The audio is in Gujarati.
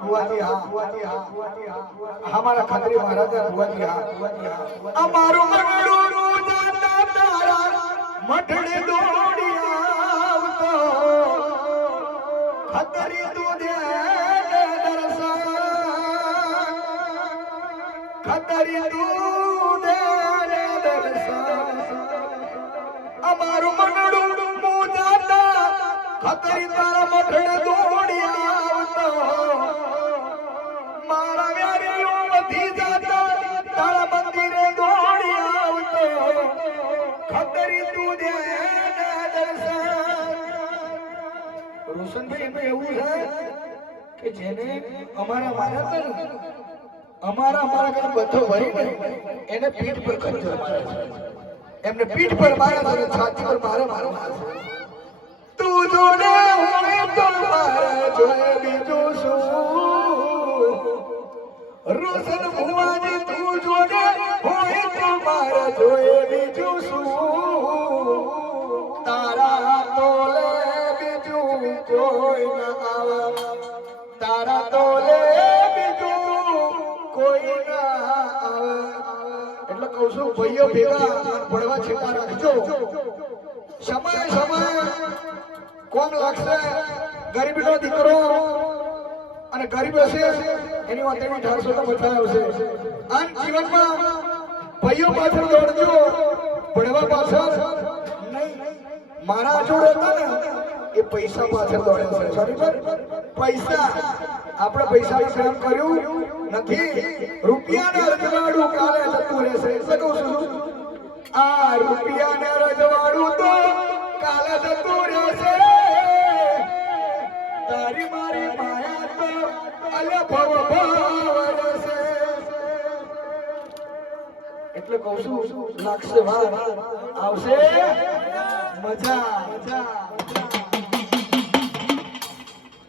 ભુવાજી હા हमारा खत्री महाराजा भुवाजी हा અમારું મગડું જાતા તારા મઠડે દોડી આવતો ખતરી તું દે દર્શન ખતરી તું દે દર્શન અમારું મગડું જાતા ખતરી તારા મઠડે દોડી આવતો મારા વ્યારીઓ વધી જાતા તારા મંદિરે દોડી આવતો ખતરી તું દે દર્શન રોશનભાઈ એમાં એવું છે કે જેને અમારા મારા અમારા ઘર બધો ભરીને એને પીઠ પર ખંજર મારે છે એમને પીઠ પર મારે છે છાતી પર મારે તું જોડે હોય તો મારે જોડે બીજું શું રોશન ભુવાજી તું જોડે હોય તો મારે જોડે બીજું શું તારા તોલે બીજું કોઈ ન આવે તારા તોલે બીજું કોઈ ન આવે એટલે કહું છું ભાઈઓ ભેગા ભણવા છેટા રાખજો સમય કોમ લાગશે ગરીબનો દીકરો અને ગરીબ હશે એની વાત એવી 1800 બતાવ્યો છે આન જીવનમાં ભાઈઓ પાછળ દોડજો ભણવા પાછળ નહીં મારા જોડે હતા ને એ પૈસા પાછળ દોડે છે બરાબર પૈસા આપણે પૈસાનું કામ કર્યું નથી રૂપિયાના રજવાડું કાલે જતું રહેશે એટલે કહું છું આ રૂપિયાના રજવાડું તો કાલે જતું રહેશે તારી મારી માયા તો અલે ભવ રહેશે એટલે કહું છું લાગશે વાર આવશે મજા